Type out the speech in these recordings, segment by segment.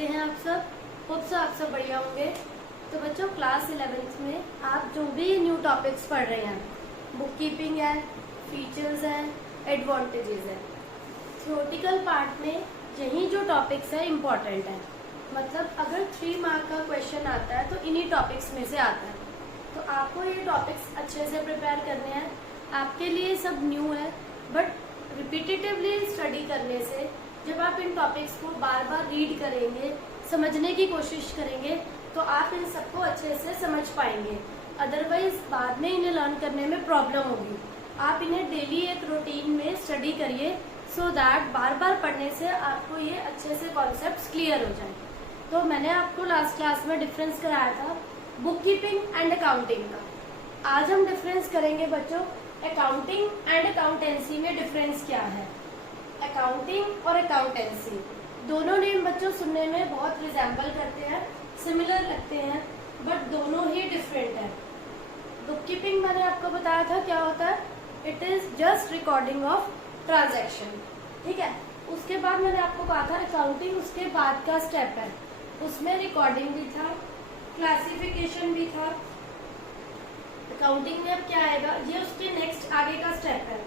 कैसे हैं आप सब? होप सो आप सब बढ़िया होंगे। तो बच्चों, क्लास 11th में आप जो भी न्यू टॉपिक्स पढ़ रहे हैं, बुक कीपिंग है, फीचर्स हैं, एडवांटेजेस है, थ्योरेटिकल पार्ट में यही जो टॉपिक्स है इम्पॉर्टेंट है। मतलब अगर 3 मार्क का क्वेश्चन आता है तो इन्हीं टॉपिक्स में से आता है। तो आपको ये टॉपिक्स अच्छे से प्रिपेयर करने हैं। आपके लिए सब न्यू है, बट रिपीटेटिवली स्टडी करने से जब आप इन टॉपिक्स को बार बार रीड करेंगे, समझने की कोशिश करेंगे, तो आप इन सबको अच्छे से समझ पाएंगे। अदरवाइज बाद में इन्हें लर्न करने में प्रॉब्लम होगी। आप इन्हें डेली एक रूटीन में स्टडी करिए, सो दैट बार बार पढ़ने से आपको ये अच्छे से कॉन्सेप्ट्स क्लियर हो जाए। तो मैंने आपको लास्ट क्लास में डिफरेंस कराया था बुक कीपिंग एंड अकाउंटिंग का। आज हम डिफरेंस करेंगे बच्चों, अकाउंटिंग एंड अकाउंटेंसी में डिफरेंस क्या है। अकाउंटिंग और अकाउंटेंसी दोनों नेम बच्चों सुनने में बहुत रिजेंबल करते हैं, सिमिलर लगते हैं, बट दोनों ही डिफरेंट है। बुक कीपिंग मैंने आपको बताया था क्या होता है, it is just recording of transaction, ठीक है। उसके बाद मैंने आपको कहा था अकाउंटिंग उसके बाद का स्टेप है, उसमें रिकॉर्डिंग भी था, क्लासिफिकेशन भी था। अकाउंटिंग में अब क्या आएगा, ये उसके नेक्स्ट आगे का स्टेप है।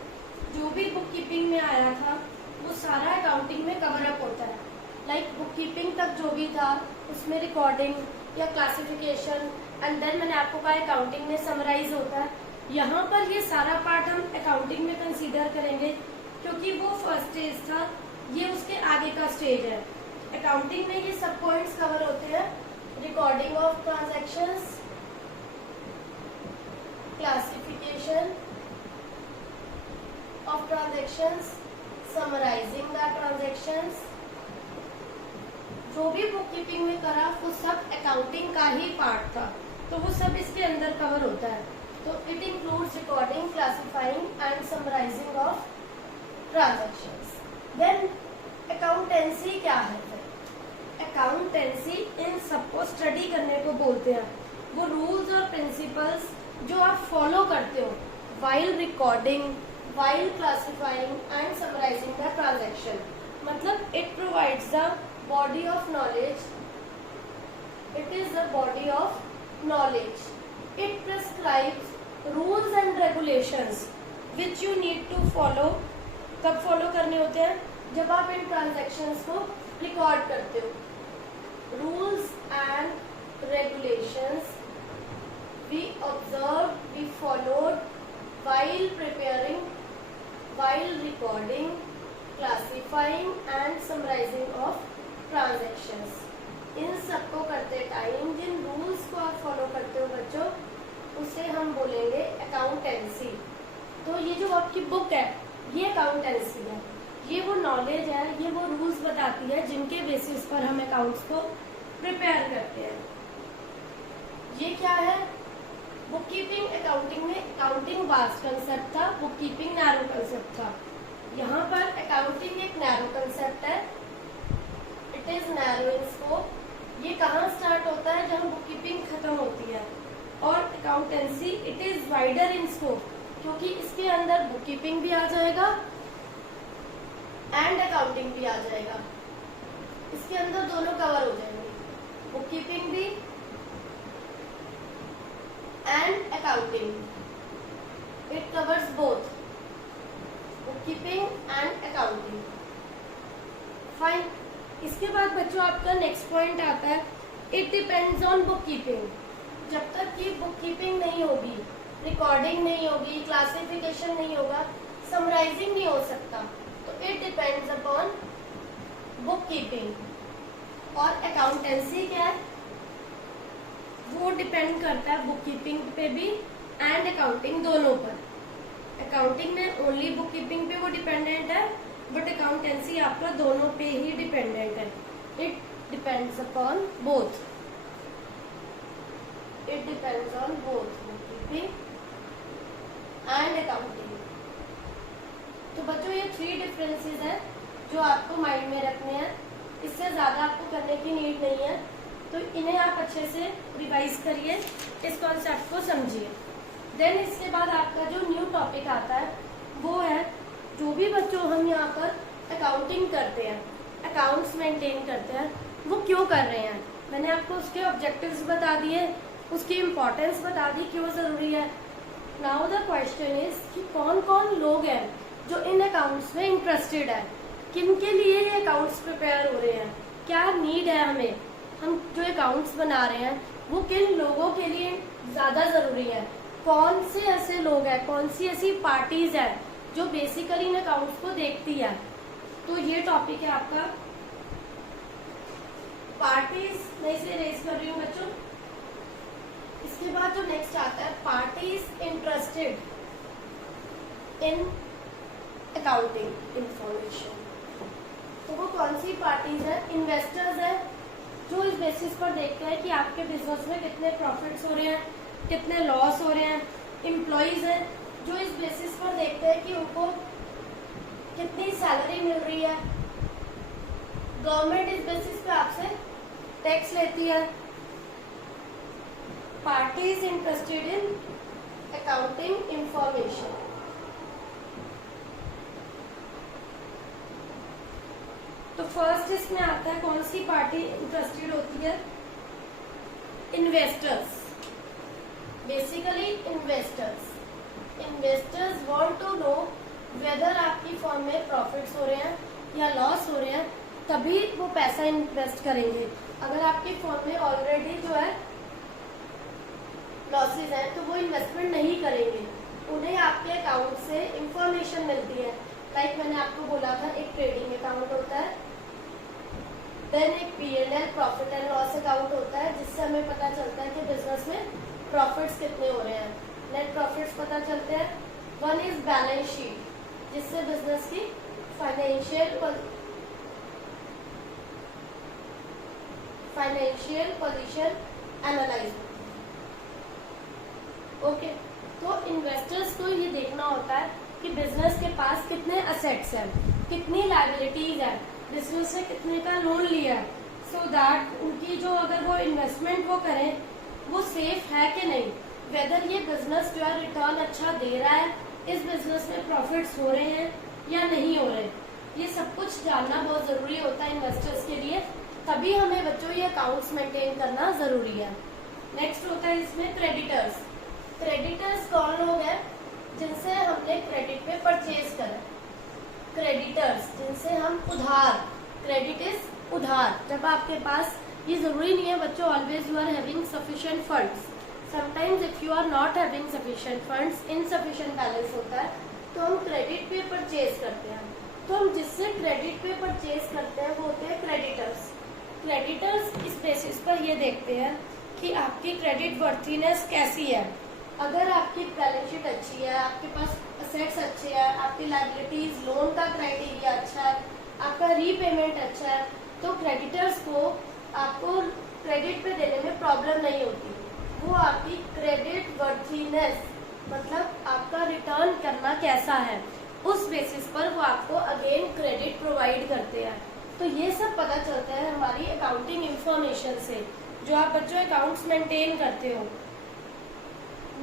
जो भी बुक कीपिंग में आया था वो सारा अकाउंटिंग में कवर अप होता है। लाइक बुक कीपिंग तक जो भी था उसमें रिकॉर्डिंग या क्लासिफिकेशन, एंड देन मैंने आपको कहा अकाउंटिंग में समराइज होता है। यहाँ पर ये सारा पार्ट हम अकाउंटिंग में कंसीडर करेंगे, क्योंकि वो फर्स्ट स्टेज था, ये उसके आगे का स्टेज है। अकाउंटिंग में ये सब पॉइंट्स कवर होते हैं, recording of transactions, classification of transactions, summarizing the transactions। जो भी बुक कीपिंग में करा वो सब अकाउंटिंग का ही पार्ट था, तो वो सब इसके अंदर कवर होता है। तो it includes recording, classifying and summarising of transactions. Then accountancy क्या है? अकाउंटेंसी इन सबको स्टडी करने को बोलते हैं। वो रूल्स और प्रिंसिपल्स जो आप फॉलो करते हो while recording, while classifying and summarizing the transaction। मतलब it provides the body of knowledge, it is the body of knowledge, it prescribes rules and regulations which you need to follow। कब follow करने होते हैं? जब आप इन transactions को record करते हो। Rules and regulations we observed, we followed while preparing, while recording, classifying and summarizing of transactions। इन सबको करते टाइम जिन रूल्स को आप फॉलो करते हो बच्चों, उसे हम बोलेंगे अकाउंटेंसी। तो ये जो आपकी बुक है ये अकाउंटेंसी है, ये वो नॉलेज है, ये वो रूल्स बताती है जिनके बेसिस पर हम अकाउंट्स को प्रिपेयर करते हैं। ये क्या है? बुक कीपिंग अकाउंटिंग में अकाउंटिंग वास्ट कंसेप्ट था, बुक कीपिंग नैरो कंसेप्ट था। यहाँ पर अकाउंटिंग एक नैरो कंसेप्ट है, it is narrow in scope. ये कहाँ स्टार्ट होता है? जहाँ बुक कीपिंग खत्म होती है। और accountancy it is wider in scope, क्योंकि इसके अंदर बुक कीपिंग भी आ जाएगा एंड अकाउंटिंग भी आ जाएगा। इसके अंदर दोनों कवर हो जाएंगे, बुक कीपिंग भी and accounting। It covers both bookkeeping and accounting। Fine। इसके बाद बच्चों आपका नेक्स्ट पॉइंट आता है, it depends on bookkeeping। जब तक कि बुककीपिंग नहीं होगी, रिकॉर्डिंग नहीं होगी, क्लासिफिकेशन नहीं होगा, समराइजिंग नहीं हो सकता, तो it depends upon bookkeeping। और अकाउंटेंसी क्या है? वो डिपेंड करता है बुक कीपिंग पे भी एंड अकाउंटिंग दोनों पर। अकाउंटिंग में ओनली बुक कीपिंग पे वो डिपेंडेंट है, बट अकाउंटेंसी आपका दोनों पे ही डिपेंडेंट है। It depends upon both, it depends on both book keeping and accounting. तो बच्चों ये 3 डिफरेंसेस हैं जो आपको माइंड में रखने हैं, इससे ज्यादा आपको करने की नीड नहीं है। तो इन्हें आप अच्छे से रिवाइज करिए, इस कॉन्सेप्ट को समझिए। देन इसके बाद आपका जो न्यू टॉपिक आता है वो है, जो भी बच्चों हम यहाँ पर अकाउंटिंग करते हैं, अकाउंट्स मेंटेन करते हैं वो क्यों कर रहे हैं। मैंने आपको उसके ऑब्जेक्टिव्स बता दिए, उसकी इम्पोर्टेंस बता दी क्यों ज़रूरी है। नाउ द क्वेश्चन इज कि कौन कौन लोग हैं जो इन अकाउंट्स में इंटरेस्टेड है, किन के लिए ये अकाउंट्स प्रिपेयर हो रहे हैं, क्या नीड है हमें, हम जो अकाउंट्स बना रहे हैं वो किन लोगों के लिए ज़्यादा ज़रूरी है, कौन से ऐसे लोग हैं, कौन सी ऐसी पार्टीज है जो बेसिकली इन अकाउंट्स को देखती है। तो ये टॉपिक है आपका पार्टीज। मैं इसे रेज कर रही हूँ बच्चों। इसके बाद जो नेक्स्ट आता है parties interested in accounting information. तो वो कौन सी पार्टीज है? इन्वेस्टर्स है जो इस बेसिस पर देखते हैं कि आपके बिजनेस में कितने प्रॉफिट्स हो रहे हैं, कितने लॉस हो रहे हैं। एम्प्लॉइज है जो इस बेसिस पर देखते हैं कि उनको कितनी सैलरी मिल रही है। गवर्नमेंट इस बेसिस पे आपसे टैक्स लेती है। Parties interested in accounting information. तो फर्स्ट इसमें आता है कौन सी पार्टी इंटरेस्टेड होती है? Investors. Basically investors want to know whether आपकी फर्म में प्रॉफिट्स हो रहे हैं या लॉस हो रहे हैं, तभी वो पैसा इन्वेस्ट करेंगे। अगर आपकी फर्म में ऑलरेडी जो है लॉसेस है तो वो इन्वेस्टमेंट नहीं करेंगे। उन्हें आपके अकाउंट से इंफॉर्मेशन मिलती है। लाइक मैंने आपको बोला था एक ट्रेडिंग अकाउंट होता है, देन एक P&L profit and loss account होता है जिससे हमें पता चलता है कि बिजनेस में प्रॉफिट्स कितने हो रहे हैं, नेट प्रॉफिट्स पता चलते हैं। वन इज बैलेंस शीट जिससे बिजनेस की फाइनेंशियल पोजीशन एनालाइज। ओके, तो इन्वेस्टर्स को ये देखना होता है कि बिजनेस के पास कितने असेट्स हैं, कितनी लायबिलिटीज है, बिजनेस ने कितने का लोन लिया है, सो दैट उनकी जो अगर वो इन्वेस्टमेंट वो करें वो सेफ है कि नहीं, वेदर ये बिजनेस जो है रिटर्न अच्छा दे रहा है, इस बिजनेस में प्रॉफिट्स हो रहे हैं या नहीं हो रहे। ये सब कुछ जानना बहुत जरूरी होता है इन्वेस्टर्स के लिए, तभी हमें बच्चों ये अकाउंट्स मेंटेन करना जरूरी है। नेक्स्ट होता है इसमें क्रेडिटर्स। क्रेडिटर्स कौन लोग हैं? जिनसे हमने क्रेडिट पे परचेज करा। क्रेडिटर्स जिनसे हम उधार, क्रेडिट इज उधार। जब आपके पास, ये जरूरी नहीं है बच्चों always you are having sufficient funds, sometimes if you are not having sufficient funds, insufficient balance होता है तो हम क्रेडिट पे परचेज करते हैं। तो हम जिससे क्रेडिट पे परचेज करते हैं वो होते हैं क्रेडिटर्स। क्रेडिटर्स इस बेसिस पर ये देखते हैं कि आपकी क्रेडिट वर्थीनेस कैसी है। अगर आपकी बैलेंस शीट अच्छी है, आपके पास असेट्स अच्छे हैं, आपकी लायबिलिटीज, लोन का क्राइटेरिया अच्छा है, आपका रीपेमेंट अच्छा है, तो क्रेडिटर्स को आपको क्रेडिट पे देने में प्रॉब्लम नहीं होती। वो आपकी क्रेडिट वर्थीनेस मतलब आपका रिटर्न करना कैसा है, उस बेसिस पर वो आपको अगेन क्रेडिट प्रोवाइड करते हैं। तो ये सब पता चलता है हमारी अकाउंटिंग इंफॉर्मेशन से, जो आप बच्चों अकाउंट्स मेंटेन करते हो।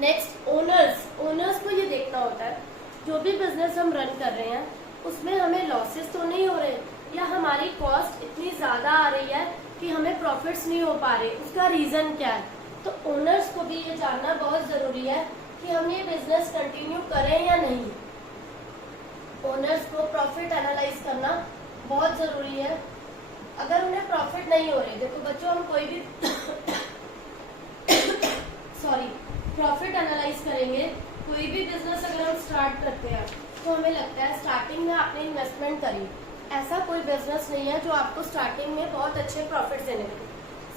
नेक्स्ट ओनर्स को ये देखना होता है जो भी बिजनेस हम रन कर रहे हैं उसमें हमें लॉसेस तो नहीं हो रहे या हमारी कॉस्ट इतनी ज्यादा आ रही है कि हमें प्रॉफिट्स नहीं हो पा रहे, उसका रीजन क्या है। तो ओनर्स को भी ये जानना बहुत जरूरी है कि हम ये बिजनेस कंटिन्यू करें या नहीं। ओनर्स को प्रॉफिट एनालाइज करना बहुत जरूरी है। अगर उन्हें प्रॉफिट नहीं हो रहे, देखो बच्चों हम कोई भी प्रॉफिट एनालाइज करेंगे, कोई भी बिजनेस अगर हम स्टार्ट करते हैं तो हमें लगता है स्टार्टिंग में आपने इन्वेस्टमेंट करी, ऐसा कोई बिजनेस नहीं है जो आपको स्टार्टिंग में बहुत अच्छे प्रॉफिट्स देने लगे।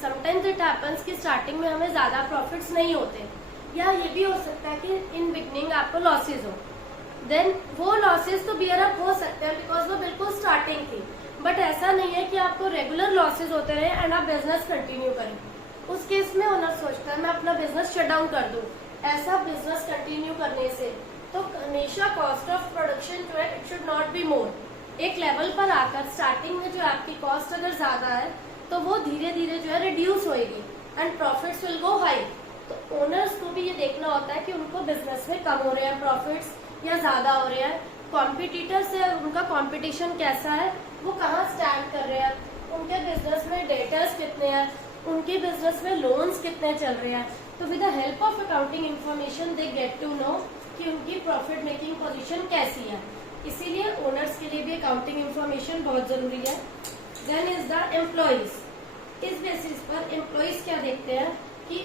समटाइम्स इट हैपेंस कि स्टार्टिंग में हमें ज्यादा प्रॉफिट्स नहीं होते, या ये भी हो सकता है कि इन बिगनिंग आपको लॉसेज हो, देन वो लॉसेज तो बियर अप हो सकते हैं बिकॉज वो बिल्कुल स्टार्टिंग थी। बट ऐसा नहीं है कि आपको रेगुलर लॉसेज होते रहे एंड आप बिजनेस कंटिन्यू करें। उस केस में ओनर सोचता है मैं अपना बिजनेस शट डाउन कर दूं। ऐसा बिजनेस कंटिन्यू करने से तो हमेशा कॉस्ट ऑफ प्रोडक्शन जो है it should not be more. एक लेवल पर आकर स्टार्टिंग में जो आपकी कॉस्ट अगर ज्यादा है तो वो धीरे धीरे जो है रिड्यूस होएगी and profits will go high. तो ओनर्स को भी ये देखना होता है कि उनको बिजनेस में कम हो रहे हैं प्रॉफिट्स या ज्यादा हो रहे हैं, कॉम्पिटिटर से उनका कंपटीशन कैसा है, वो कहाँ स्टैंड कर रहे हैं, उनके बिजनेस में डेटर्स कितने हैं, उनके बिजनेस में लोन्स कितने चल रहे हैं। तो with the help of accounting information they get to know कि उनकी प्रॉफिट मेकिंग पोजीशन कैसी है। इसीलिए ओनर्स के लिए भी अकाउंटिंग इंफॉर्मेशन बहुत जरूरी है। Then is the employees. इस बेसिस पर एम्प्लॉइज क्या देखते हैं कि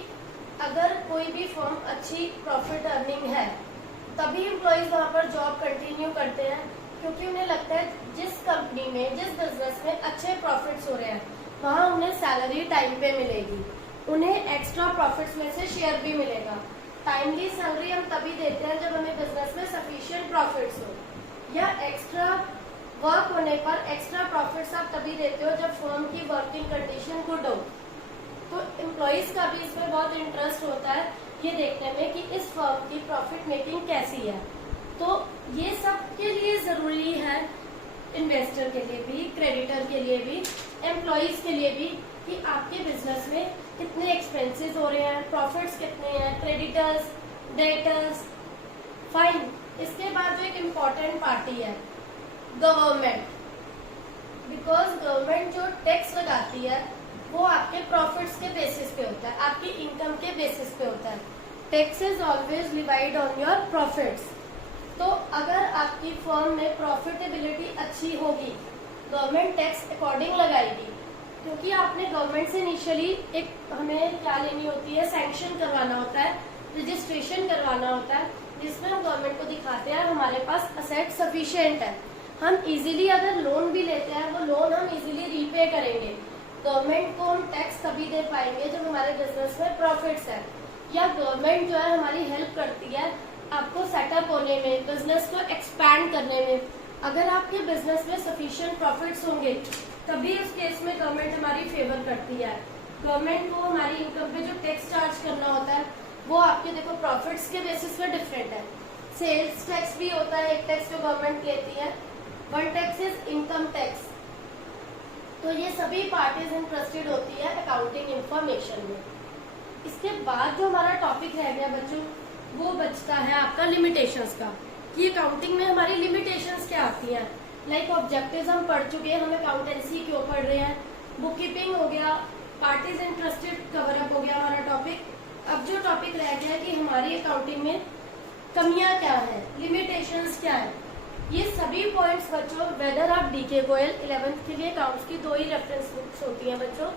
अगर कोई भी फर्म अच्छी प्रॉफिट अर्निंग है तभी एम्प्लॉइज वहाँ पर जॉब कंटिन्यू करते हैं, क्योंकि उन्हें लगता है जिस कंपनी में, जिस बिजनेस में अच्छे प्रॉफिट्स हो रहे हैं वहाँ उन्हें सैलरी टाइम पे मिलेगी, उन्हें एक्स्ट्रा प्रॉफिट्स में से शेयर भी मिलेगा। टाइमली सैलरी हम तभी देते हैं जब हमें बिजनेस में सफिशिएंट प्रॉफिट्स हो, या एक्स्ट्रा वर्क होने पर एक्स्ट्रा प्रॉफिट्स आप तभी देते हो जब फर्म की वर्किंग कंडीशन गुड हो। तो एम्प्लॉइज का भी इसमें बहुत इंटरेस्ट होता है ये देखने में कि इस फर्म की प्रॉफिट मेकिंग कैसी है। तो ये सब के लिए जरूरी है, इन्वेस्टर के लिए भी, क्रेडिटर के लिए भी, एम्प्लॉइज के लिए भी, कि आपके बिजनेस में कितने एक्सपेंसेस हो रहे हैं, प्रॉफिट्स कितने हैं, क्रेडिटर्स, डेटर्स। फाइन। इसके बाद जो एक इम्पॉर्टेंट पार्टी है गवर्नमेंट, बिकॉज गवर्नमेंट जो टैक्स लगाती है वो आपके प्रॉफिट्स के बेसिस पे होता है, आपकी इनकम के बेसिस पे होता है। Tax is always divide on your profits. तो अगर आपकी फर्म में प्रॉफिटेबिलिटी अच्छी होगी, गवर्नमेंट टैक्स अकॉर्डिंग लगाएगी, क्योंकि आपने गवर्नमेंट से इनिशियली एक हमें क्या लेनी होती है, सैंक्शन करवाना होता है, रजिस्ट्रेशन करवाना होता है, जिसमें हम गवर्नमेंट को दिखाते हैं हमारे पास असेट सफिशिएंट है, हम इजीली अगर लोन भी लेते हैं वो लोन हम इजीली रीपे करेंगे। गवर्नमेंट को हम टैक्स तभी दे पाएंगे जब हमारे बिजनेस में प्रॉफिट्स है, या गवर्नमेंट जो है हमारी हेल्प करती है आपको सेटअप होने में, बिजनेस को एक्सपैंड करने में। अगर आपके बिजनेस में सफिशिएंट प्रॉफिट्स होंगे तभी उस केस में गवर्नमेंट हमारी फेवर करती है। गवर्नमेंट को हमारी इनकम पे जो टैक्स चार्ज करना होता है वो आपके देखो प्रॉफिट्स के बेसिस पे डिफरेंट है। सेल्स टैक्स भी होता है एक टैक्स जो गवर्नमेंट लेती है, one tax is income tax. तो ये सभी पार्टीज इंटरेस्टेड होती है अकाउंटिंग इंफॉर्मेशन में। इसके बाद जो हमारा टॉपिक रह गया बच्चों, वो बचता है आपका लिमिटेशंस का, कि अकाउंटिंग में हमारी लिमिटेशंस क्या आती हैं। लाइक ऑब्जेक्टिव्स हम पढ़ चुके हैं, हम अकाउंटेंसी क्यों पढ़ रहे हैं, बुक कीपिंग हो गया, पार्टीज इंटरेस्टेड कवर अप हो गया हमारा टॉपिक। अब जो टॉपिक रह गया कि हमारी अकाउंटिंग में कमियां क्या है, लिमिटेशंस क्या है, ये सभी पॉइंट्स बच्चों, वेदर आप डीके गोयल 11th के लिए अकाउंट्स की 2 ही रेफरेंस बुक्स होती हैं बच्चों,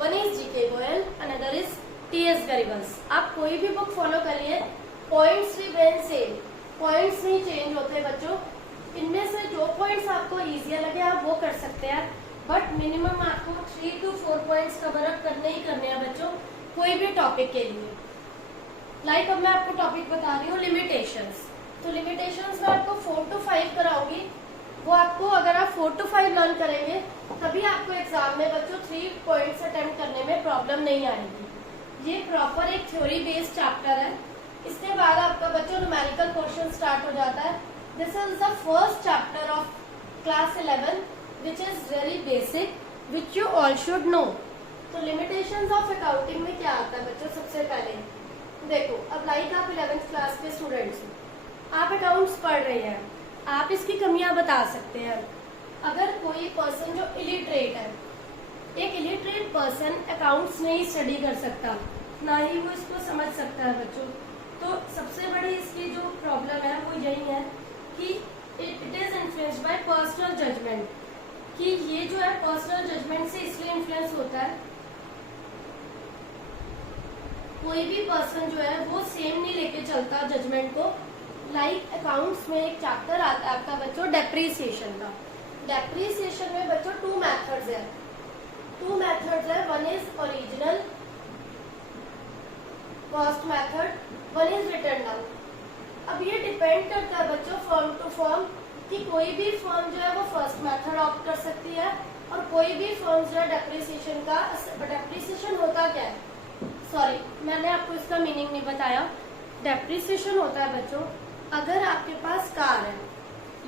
one is DK Goyal, another is TS Grewal's. आप कोई भी बुक फॉलो करिए, पॉइंट्स रिमेन सेम, पॉइंट्स नहीं चेंज होते बच्चों। इनमें से जो पॉइंट्स आपको इजियर लगे आप वो कर सकते हैं, बट मिनिमम आपको 3 to 4 पॉइंट्स कवर अप करने ही करने हैं बच्चों कोई भी टॉपिक के लिए। लाइक अब मैं आपको टॉपिक बता रही हूँ लिमिटेशंस। तो लिमिटेशंस में आपको 4 to 5 कराऊंगी, वो आपको अगर आप 4 to 5 लर्न करेंगे तभी आपको एग्जाम में बच्चों 3 पॉइंट्स अटेम्प्ट करने में प्रॉब्लम नहीं आएगी। ये प्रॉपर एक थ्योरी बेस्ड चैप्टर है। इसके बाद आपका बच्चों न्यूमेरिकल पोर्शन स्टार्ट हो जाता है। This is the first chapter of class 11 which is very basic, which you all should know. तो लिमिटेशंस ऑफ अकाउंटिंग में क्या आता है बच्चों, सबसे पहले देखो, अब लाइक आप 11th क्लास के स्टूडेंट्स हो, आप अकाउंट्स पढ़ रहे हैं, आप इसकी कमियां बता सकते हैं। अगर कोई पर्सन जो इलिटरेट है, एक इलिटरेट पर्सन अकाउंट्स नहीं स्टडी कर सकता, ना ही वो इसको समझ सकता है बच्चों। तो सबसे बड़ी इसकी जो प्रॉब्लम है वो यही है कि it is influenced by personal judgement, कि ये जो है पर्सनल जजमेंट से इसलिए इन्फ्लुएंस होता है। कोई भी पर्सन जो है वो सेम नहीं लेके चलता जजमेंट को। लाइक अकाउंट्स में एक चैप्टर आता है आपका बच्चों डेप्रीसिएशन का। डेप्रीसिएशन में बच्चों 2 मेथड्स है, 2 मेथड्स है, one is original cost method, one is return down. अब ये डिपेंड करता है बच्चों फर्म टू फर्म, कि कोई भी फर्म जो है वो फर्स्ट मेथड ऑप्ट कर सकती है और कोई भी फर्म जो है डेप्रीसिएशन का। डेप्रीसिएशन होता क्या है, सॉरी मैंने आपको इसका मीनिंग नहीं बताया। डेप्रीसिएशन होता है बच्चों, अगर आपके पास कार है,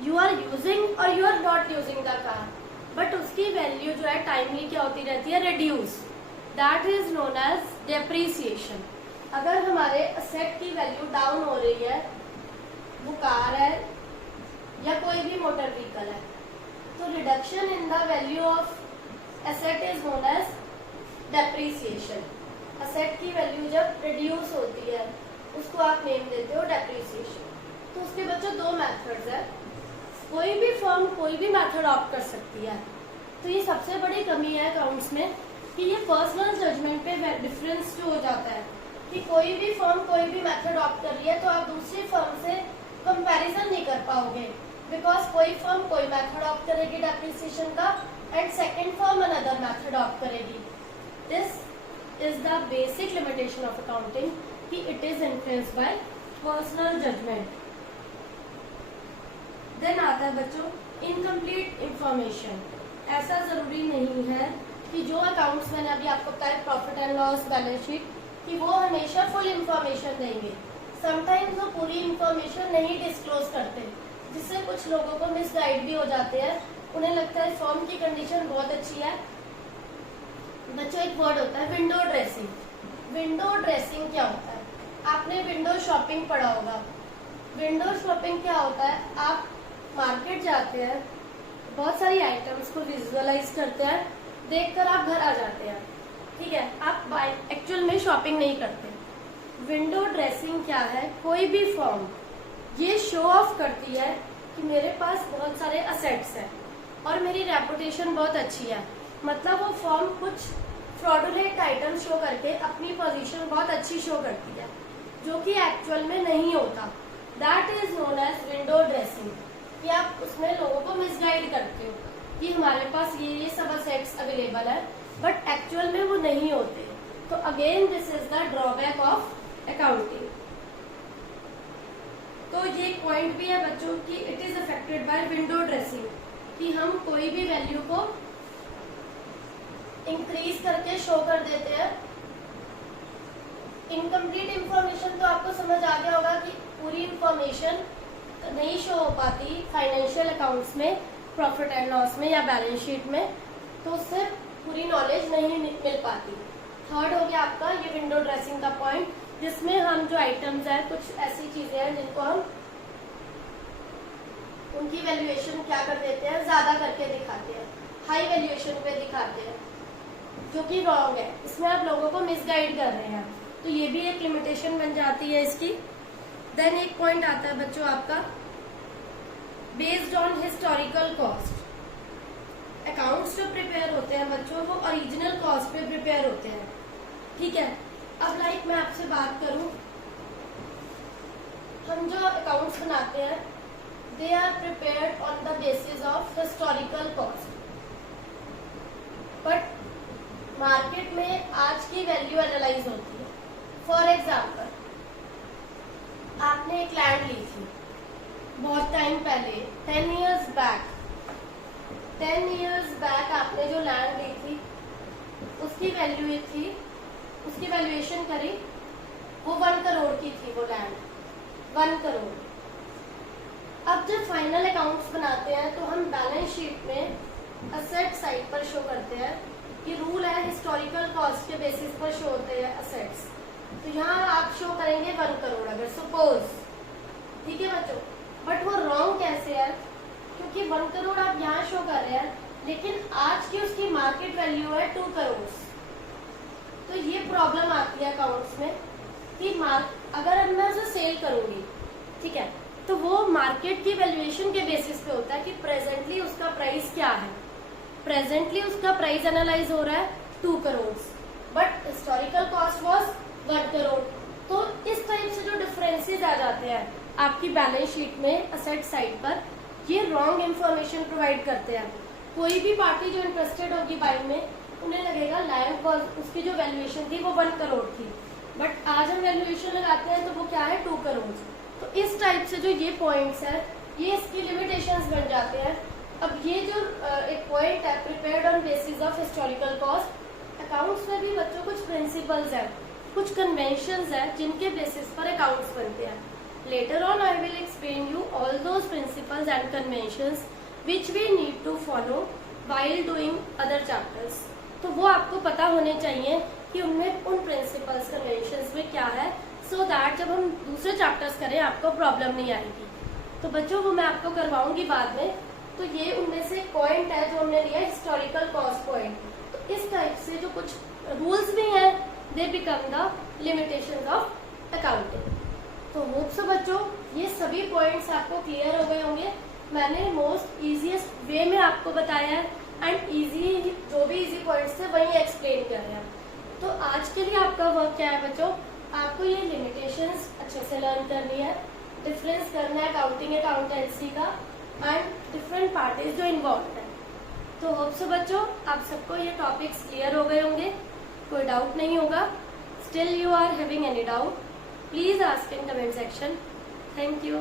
यू आर यूजिंग और you are not using the car, but उसकी वैल्यू जो है टाइमली क्या होती रहती है, reduce, that is known as depreciation. अगर हमारे असेट की वैल्यू डाउन हो रही है, वो कार है या कोई भी मोटर व्हीकल है, तो reduction in the value of asset is known as depreciation. Asset की वैल्यू जब रिड्यूस होती है उसको आप नेम देते हो डेप्रिसिएशन। तो उसके बच्चों दो मेथड्स है, कोई भी फर्म कोई भी मेथड ऑप्ट कर सकती है। तो ये सबसे बड़ी कमी है अकाउंट्स में कि ये पर्सनल जजमेंट पे डिफरेंस जो हो जाता है कि कोई भी फर्म कोई भी मेथड ऑप्ट कर रही है तो आप दूसरी फर्म से कंपैरिजन नहीं कर पाओगे, बिकॉज कोई फर्म कोई मेथड ऑप्ट करेगी डेप्रिसिएशन का and second firm another method opt करेगी। This is the basic limitation of accounting कि it is influenced by personal judgement. Then आता है बच्चों इनकम्प्लीट इंफॉर्मेशन। ऐसा जरूरी नहीं है कि जो अकाउंट्स मैंने अभी आपको बताया profit and loss, balance sheet, कि वो हमेशा फुल इंफॉर्मेशन देंगे। समटाइम्स वो पूरी इंफॉर्मेशन नहीं डिस्क्लोज करते, जिससे कुछ लोगों को मिसगाइड भी हो जाते हैं। उन्हें लगता है फर्म की कंडीशन बहुत अच्छी है। बच्चों एक वर्ड होता है विंडो ड्रेसिंग। विंडो ड्रेसिंग क्या होता है? आपने विंडो शॉपिंग पढ़ा होगा। विंडो शॉपिंग क्या होता है? आप मार्केट जाते हैं, बहुत सारी आइटम्स को विजुअलाइज करते हैं, देखकर आप घर आ जाते हैं, ठीक है, आप एक्चुअल में शॉपिंग नहीं करते। विंडो ड्रेसिंग क्या है? कोई भी फर्म ये शो ऑफ करती है कि मेरे पास बहुत सारे असेट्स हैं और मेरी रेपुटेशन बहुत अच्छी है, मतलब वो फर्म कुछ फ्रॉडुलेंट आइटम शो करके अपनी पोजीशन बहुत अच्छी शो करती है, जो कि एक्चुअल में नहीं होता। That is known as window dressing, कि आप उसमें लोगों को मिसगाइड करते हो कि हमारे पास ये सब असेट्स अवेलेबल है, बट एक्चुअल में वो नहीं होते। तो again this is the drawback of accounting. तो ये पॉइंट भी है बच्चों कि it is affected by window dressing, कि हम कोई भी वैल्यू को इंक्रीज करके शो कर देते हैं। इनकम्प्लीट इंफॉर्मेशन तो आपको समझ आ गया होगा कि पूरी इंफॉर्मेशन नहीं शो हो पाती फाइनेंशियल अकाउंट्स में, प्रॉफिट एंड लॉस में या बैलेंस शीट में, तो उससे पूरी नॉलेज नहीं मिल पाती। थर्ड हो गया आपका ये विंडो ड्रेसिंग का पॉइंट, जिसमें हम जो आइटम्स हैं, कुछ ऐसी चीजें हैं जिनको हम उनकी वैल्यूएशन क्या कर देते हैं, ज्यादा करके दिखाते हैं, हाई वैल्यूएशन पे दिखाते हैं, जो कि रॉन्ग है। इसमें आप लोगों को मिसगाइड कर रहे हैं, तो ये भी एक लिमिटेशन बन जाती है इसकी। देन एक पॉइंट आता है बच्चों आपका based on historical cost. Accounts जो प्रिपेयर होते हैं बच्चों वो ओरिजिनल कॉस्ट पे प्रिपेयर होते हैं, ठीक है। अब लाइक मैं आपसे बात करूं, हम जो अकाउंट्स बनाते हैं they are prepared on the basis of historical cost, but market में आज की वैल्यू एनालाइज होती है। फॉर एग्जाम्पल आपने एक लैंड ली थी बहुत टाइम पहले, 10 years बैक। 10 years बैक आपने जो लैंड ली थी उसकी वैल्यू ये थी, उसकी वैल्यूएशन करी, वो 1 करोड़ की थी वो लैंड, 1 करोड़। अब जब फाइनल अकाउंट्स बनाते हैं तो हम बैलेंस शीट में असेट साइड पर शो करते हैं। ये रूल है, हिस्टोरिकल कॉस्ट के बेसिस पर शो होते हैं असेट्स। तो यहाँ आप शो करेंगे 1 करोड़ अगर सपोज, ठीक है बच्चों, बट वो रॉन्ग कैसे है? क्योंकि 1 करोड़ आप यहाँ शो कर रहे हैं, लेकिन आज की उसकी मार्केट वैल्यू है 2 करोड़। तो ये प्रॉब्लम आती है अकाउंट्स में कि अगर अब मैं उसे सेल करूंगी, ठीक है, तो वो मार्केट की वैल्यूएशन के बेसिस पे होता है कि प्रेजेंटली उसका प्राइस क्या है। प्रेजेंटली उसका प्राइस एनालाइज हो रहा है 2 crore, but historical cost was 1 crore. तो इस टाइप से जो डिफरेंसेस आ जाते हैं आपकी बैलेंस शीट में असेट साइड पर, ये रॉन्ग इंफॉर्मेशन प्रोवाइड करते हैं। कोई भी पार्टी जो इंटरेस्टेड होगी बाइंग में, उन्हें लगेगा लैंड उसकी जो वैल्यूएशन थी वो 1 करोड़ थी, बट आज हम वैल्यूएशन लगाते हैं तो वो क्या है 2 करोड़। तो इस टाइप से जो ये पॉइंट्स है, ये इसकी लिमिटेशंस बन जाते हैं। अब ये जो एक पॉइंट है prepared on basis of historical cost, accounts में भी बच्चों कुछ प्रिंसिपल्स हैं, कुछ कन्वेंशंस हैं जिनके बेसिस पर अकाउंट्स बनते हैं। Later on I will explain you all those principles and conventions which we need to follow while doing other chapters. तो वो आपको पता होने चाहिए कि उनमें उन प्रिंसिपल्स कन्वेंशंस में क्या है, so that जब हम दूसरे चैप्टर्स करें आपको प्रॉब्लम नहीं आएगी। तो बच्चों वो मैं आपको करवाऊंगी बाद में। तो ये उनमें से पॉइंट है जो हमने लिया हिस्टोरिकल कॉस्ट पॉइंट। तो इस टाइप से जो कुछ रूल्स भी हैं they become the limitations of accounting. तो होप सो बच्चों ये सभी पॉइंट्स आपको क्लियर हो गए होंगे। मैंने मोस्ट इजीएस्ट वे में आपको बताया है एंड इजी जो भी इजी पॉइंट्स थे वही एक्सप्लेन कर रहे हैं। तो आज के लिए आपका वर्क क्या है बच्चों, आपको ये लिमिटेशंस अच्छे से लर्न करनी है, डिफरेंस करना है अकाउंटिंग अकाउंटेंसी का एंड डिफरेंट पार्टीज जो इन्वॉल्व है। तो होप सो बच्चों आप सबको ये टॉपिक्स क्लियर हो गए होंगे, कोई डाउट नहीं होगा। Still you are having any doubt please ask in comment section. Thank you.